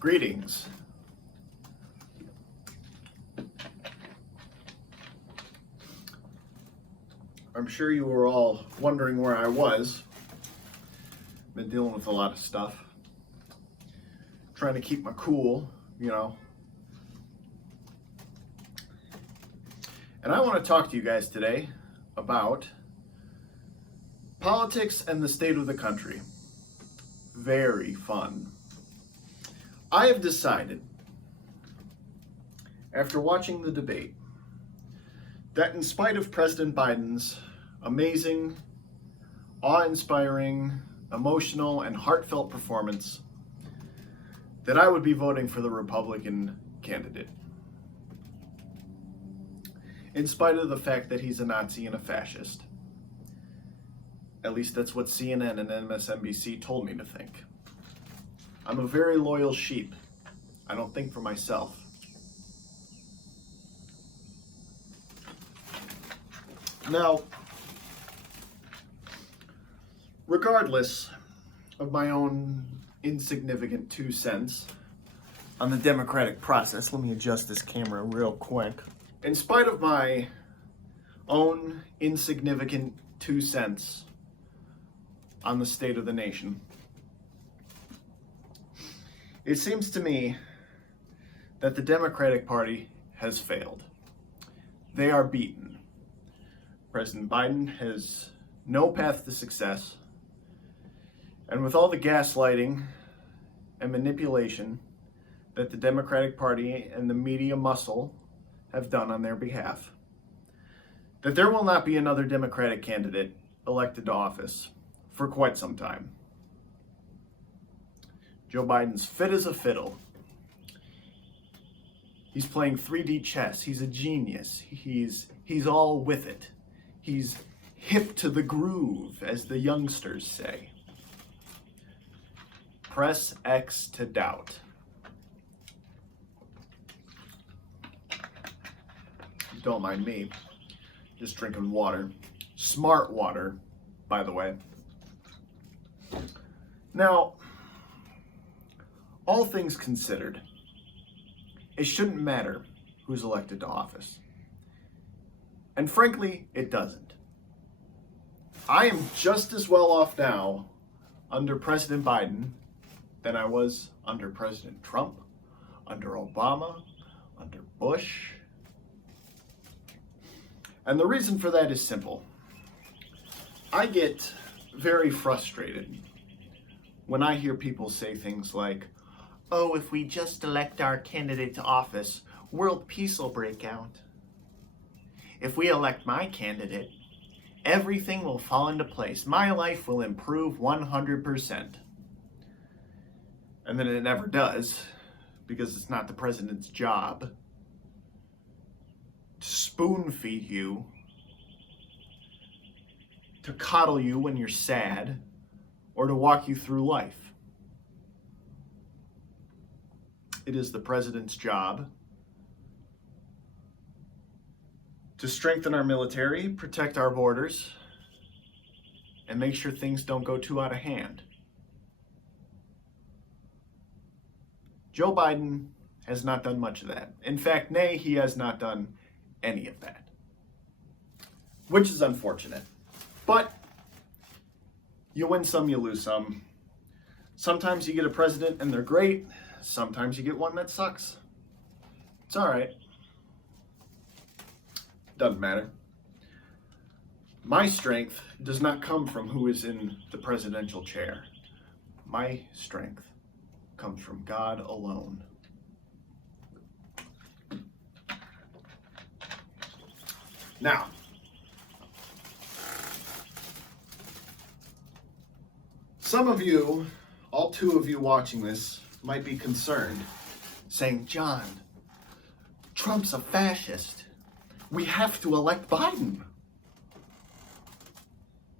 Greetings. I'm sure you were all wondering where I was. Been dealing with a lot of stuff. Trying to keep my cool, And I want to talk to you guys today about politics and the state of the country. Very fun. I have decided, after watching the debate, that in spite of President Biden's amazing, awe-inspiring, emotional, and heartfelt performance, that I would be voting for the Republican candidate. In spite of the fact that he's a Nazi and a fascist. At least that's what CNN and MSNBC told me to think. I'm a very loyal sheep. I don't think for myself. Now, regardless of my own insignificant 2 cents on the democratic process, let me adjust this camera real quick. In spite of my own insignificant 2 cents on the state of the nation, it seems to me that the Democratic Party has failed. They are beaten. President Biden has no path to success, and with all the gaslighting and manipulation that the Democratic Party and the media muscle have done on their behalf, that there will not be another Democratic candidate elected to office for quite some time. Joe Biden's fit as a fiddle. He's playing 3D chess. He's a genius. He's all with it. He's hip to the groove, as the youngsters say. Press X to doubt. Don't mind me. Just drinking water. Smart water, by the way. Now, all things considered, it shouldn't matter who's elected to office. And frankly, it doesn't. I am just as well off now under President Biden than I was under President Trump, under Obama, under Bush. And the reason for that is simple. I get very frustrated when I hear people say things like, "Oh, if we just elect our candidate to office, world peace will break out. If we elect my candidate, everything will fall into place. My life will improve 100%. And then it never does, because it's not the president's job to spoon feed you, to coddle you when you're sad, or to walk you through life. It is the president's job to strengthen our military, protect our borders, and make sure things don't go too out of hand. Joe Biden has not done much of that. In fact, nay, he has not done any of that, which is unfortunate. But you win some, you lose some. Sometimes you get a president and they're great. Sometimes you get one that sucks. It's all right. Doesn't matter. My strength does not come from who is in the presidential chair. My strength comes from God alone. Now, some of you, all 2 of you watching this, might be concerned, saying, "John, Trump's a fascist. We have to elect Biden.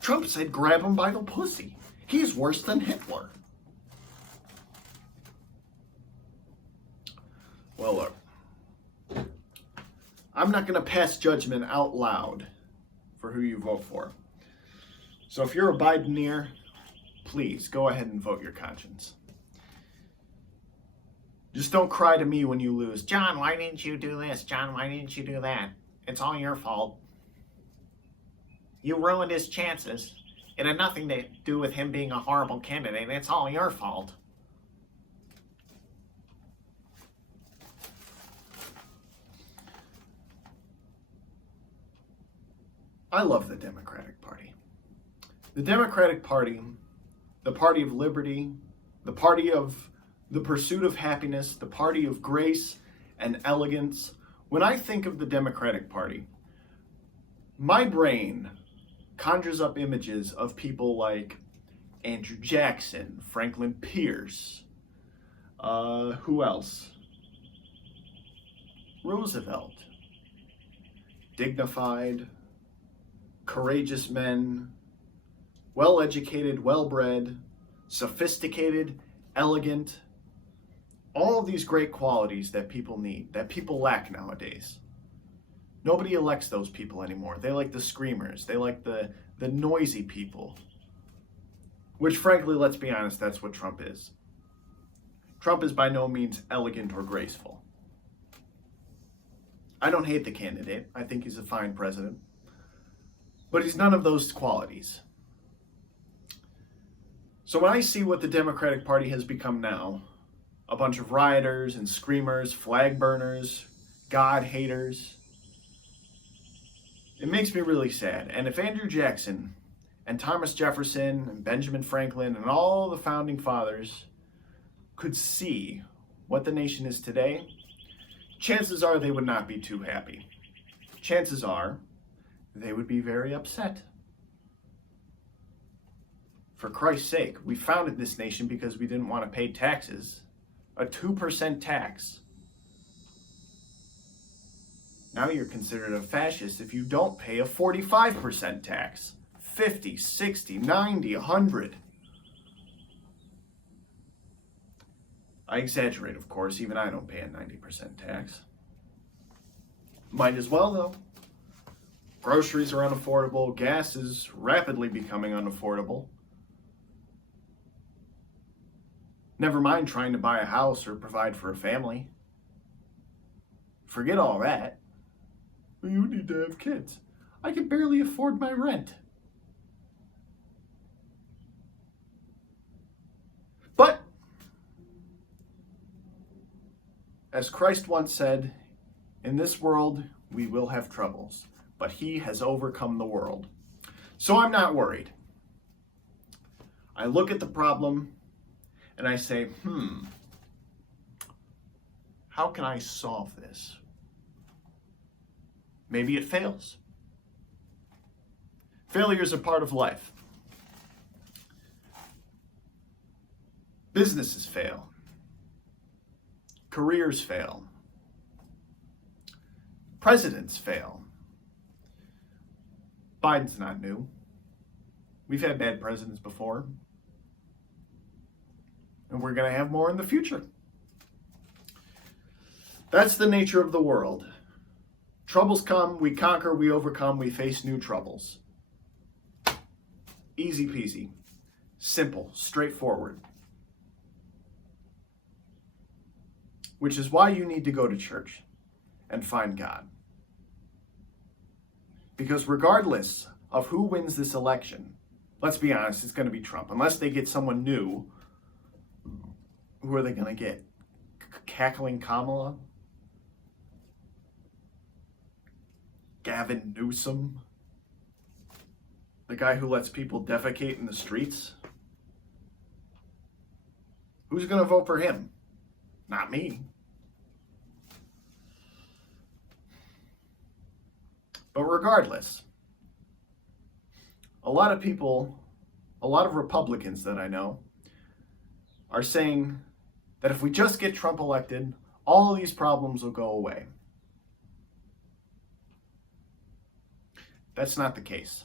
Trump said grab him by the pussy. He's worse than Hitler." Well, look, I'm not going to pass judgment out loud for who you vote for. So if you're a Bideneer, please go ahead and vote your conscience. Just don't cry to me when you lose. John, why didn't you do this? John, why didn't you do that? It's all your fault. You ruined his chances. It had nothing to do with him being a horrible candidate. It's all your fault. I love the Democratic Party. The Democratic Party, the party of liberty, the party of the pursuit of happiness, the party of grace and elegance. When I think of the Democratic Party, my brain conjures up images of people like Andrew Jackson, Franklin Pierce, who else? Roosevelt. Dignified, courageous men, well-educated, well-bred, sophisticated, elegant, all of these great qualities that people need, that people lack nowadays. Nobody elects those people anymore. They like the screamers. They like the noisy people. Which, frankly, let's be honest, that's what Trump is. Trump is by no means elegant or graceful. I don't hate the candidate. I think he's a fine president. But he's none of those qualities. So when I see what the Democratic Party has become now, a bunch of rioters and screamers, flag burners, God haters, it makes me really sad. And if Andrew Jackson and Thomas Jefferson and Benjamin Franklin and all the founding fathers could see what the nation is today, chances are they would not be too happy. Chances are they would be very upset. For Christ's sake, we founded this nation because we didn't want to pay taxes. A 2% tax. Now you're considered a fascist if you don't pay a 45% tax. 50, 60, 90, 100. I exaggerate, of course. Even I don't pay a 90% tax. Might as well, though. Groceries are unaffordable. Gas is rapidly becoming unaffordable. Never mind trying to buy a house or provide for a family. Forget all that. You need to have kids. I can barely afford my rent. But, as Christ once said, in this world we will have troubles, but he has overcome the world. So I'm not worried. I look at the problem and I say, how can I solve this? Maybe it fails. Failure is a part of life. Businesses fail. Careers fail. Presidents fail. Biden's not new. We've had bad presidents before. And we're going to have more in the future. That's the nature of the world. Troubles come, we conquer, we overcome, we face new troubles. Easy peasy. Simple, straightforward. Which is why you need to go to church and find God. Because regardless of who wins this election, let's be honest, it's going to be Trump. Unless they get someone new, who are they going to get? Cackling Kamala? Gavin Newsom? The guy who lets people defecate in the streets? Who's going to vote for him? Not me. But regardless, a lot of people, a lot of Republicans that I know, are saying that if we just get Trump elected, all of these problems will go away. That's not the case.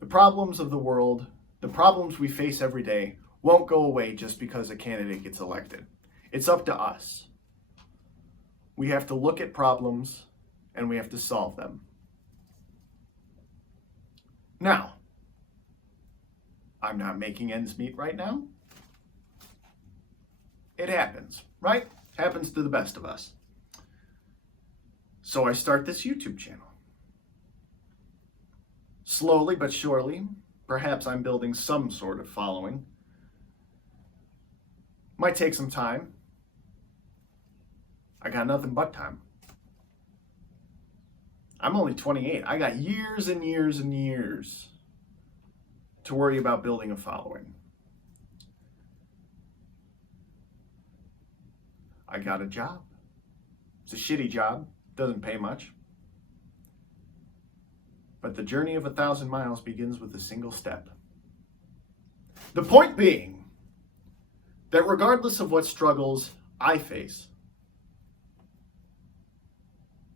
The problems of the world, the problems we face every day, won't go away just because a candidate gets elected. It's up to us. We have to look at problems and we have to solve them. Now, I'm not making ends meet right now. It happens, right? Happens to the best of us. So I start this YouTube channel. Slowly but surely, perhaps I'm building some sort of following. Might take some time. I got nothing but time. I'm only 28. I got years and years and years to worry about building a following. I got a job. It's a shitty job. Doesn't pay much. But the journey of 1,000 miles begins with a single step. The point being that regardless of what struggles I face,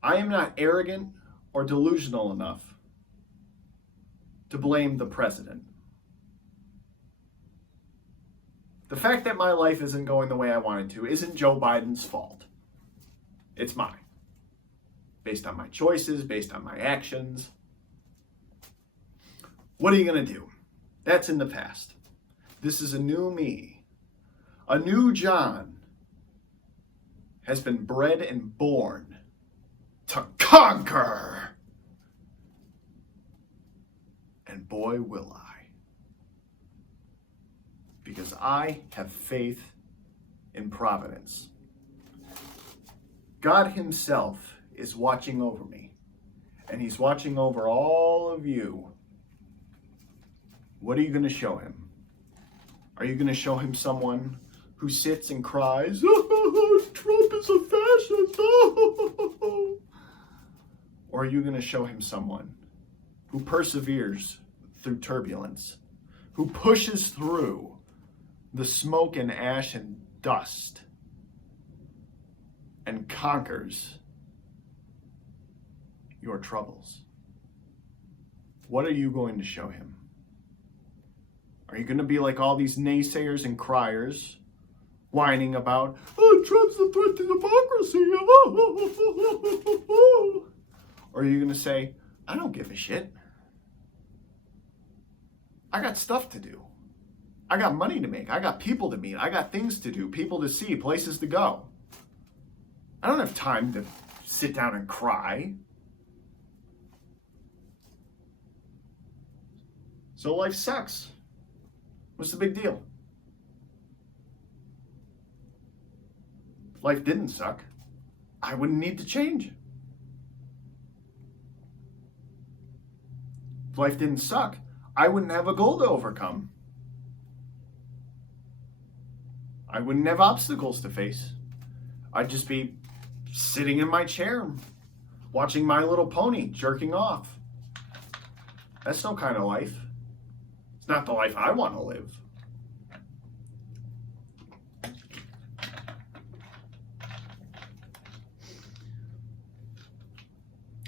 I am not arrogant or delusional enough to blame the president. The fact that my life isn't going the way I wanted to isn't Joe Biden's fault. It's mine. Based on my choices, based on my actions. What are you going to do? That's in the past. This is a new me. A new John has been bred and born to conquer. And boy, will I. Because I have faith in providence. God himself is watching over me. And he's watching over all of you. What are you going to show him? Are you going to show him someone who sits and cries, oh, Trump is a fascist? Oh. Or are you going to show him someone who perseveres through turbulence, who pushes through the smoke and ash and dust and conquers your troubles? What are you going to show him? Are you going to be like all these naysayers and criers, whining about, oh, Trump's a threat to democracy? Or are you going to say, I don't give a shit. I got stuff to do. I got money to make. I got people to meet. I got things to do, people to see, places to go. I don't have time to sit down and cry. So life sucks. What's the big deal? If life didn't suck, I wouldn't need to change. If life didn't suck, I wouldn't have a goal to overcome. I wouldn't have obstacles to face. I'd just be sitting in my chair, watching My Little Pony, jerking off. That's no kind of life. It's not the life I want to live.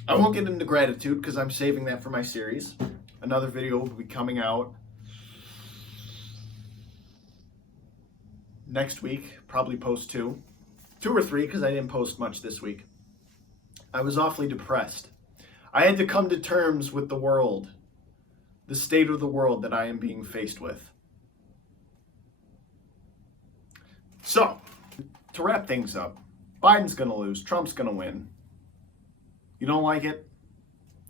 I won't get into gratitude because I'm saving that for my series. Another video will be coming out next week, probably post two or three, because I didn't post much this week. I was awfully depressed. I had to come to terms with the world, the state of the world that I am being faced with. So, to wrap things up, Biden's going to lose, Trump's going to win. You don't like it?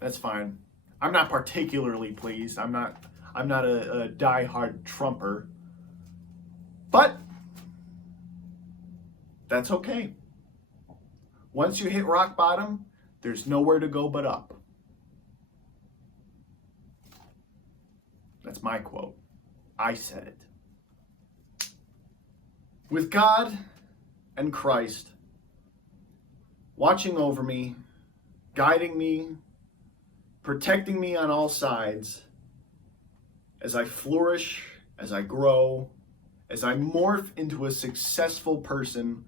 That's fine. I'm not particularly pleased. I'm not a die-hard Trumper. But that's okay. Once you hit rock bottom, there's nowhere to go but up. That's my quote. I said it. With God and Christ watching over me, guiding me, protecting me on all sides, as I flourish, as I grow, as I morph into a successful person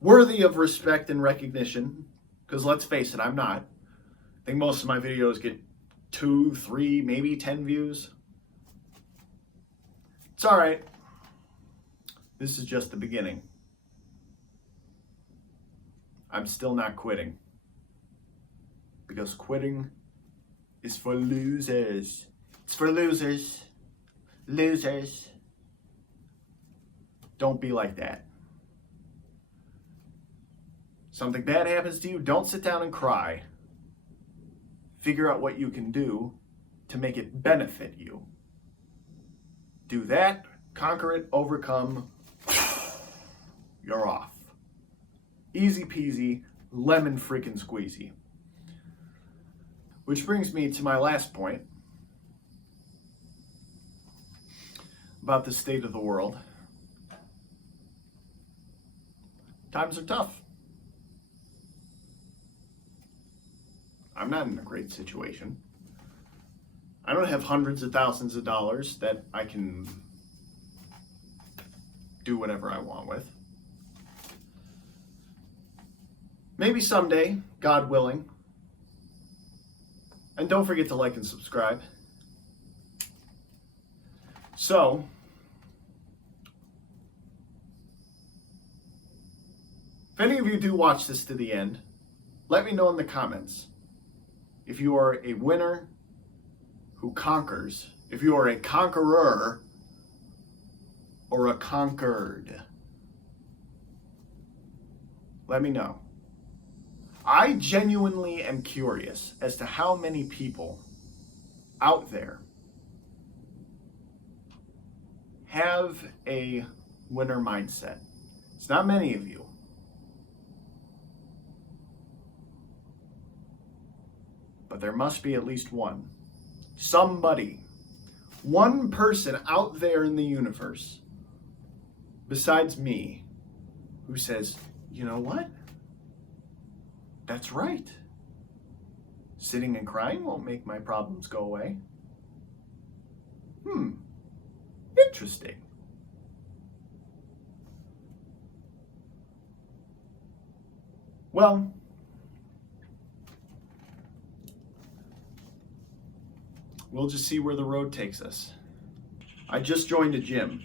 worthy of respect and recognition, because let's face it, I'm not. I think most of my videos get 2, 3, maybe 10 views. It's all right. This is just the beginning. I'm still not quitting. Because quitting is for losers. It's for losers. Losers. Don't be like that. Something bad happens to you, don't sit down and cry. Figure out what you can do to make it benefit you. Do that, conquer it, overcome, you're off. Easy peasy, lemon freaking squeezy. Which brings me to my last point about the state of the world. Times are tough. I'm not in a great situation. I don't have hundreds of thousands of dollars that I can do whatever I want with. Maybe someday, God willing. And don't forget to like and subscribe. So, if any of you do watch this to the end, let me know in the comments if you are a winner who conquers, if you are a conqueror or a conquered. Let me know. I genuinely am curious as to how many people out there have a winner mindset. It's not many of you. But there must be at least one. Somebody. One person out there in the universe, besides me, who says, you know what? That's right. Sitting and crying won't make my problems go away. Interesting. Well, we'll just see where the road takes us. I just joined a gym,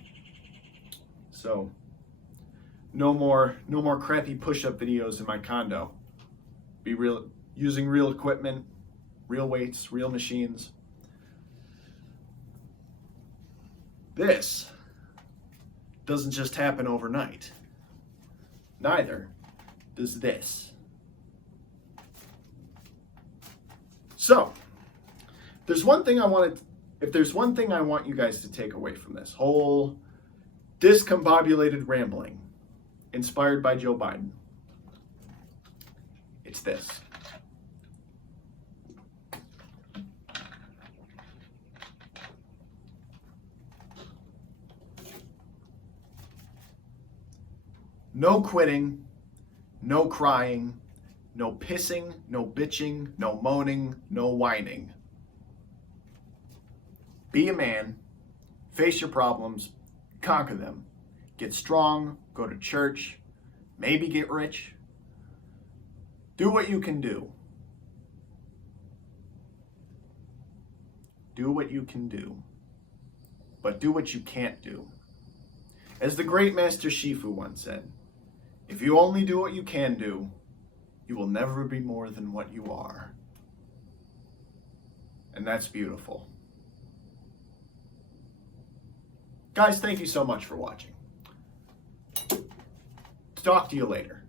so no more crappy push-up videos in my condo. Be real, using real equipment, real weights, real machines. This doesn't just happen overnight. Neither does this. So, if there's one thing I want you guys to take away from this whole discombobulated rambling inspired by Joe Biden, it's this. No quitting, no crying, no pissing, no bitching, no moaning, no whining. Be a man, face your problems, conquer them. Get strong, go to church, maybe get rich. Do what you can do. Do what you can do. But do what you can't do. As the great Master Shifu once said, if you only do what you can do, you will never be more than what you are. And that's beautiful. Guys, thank you so much for watching. Talk to you later.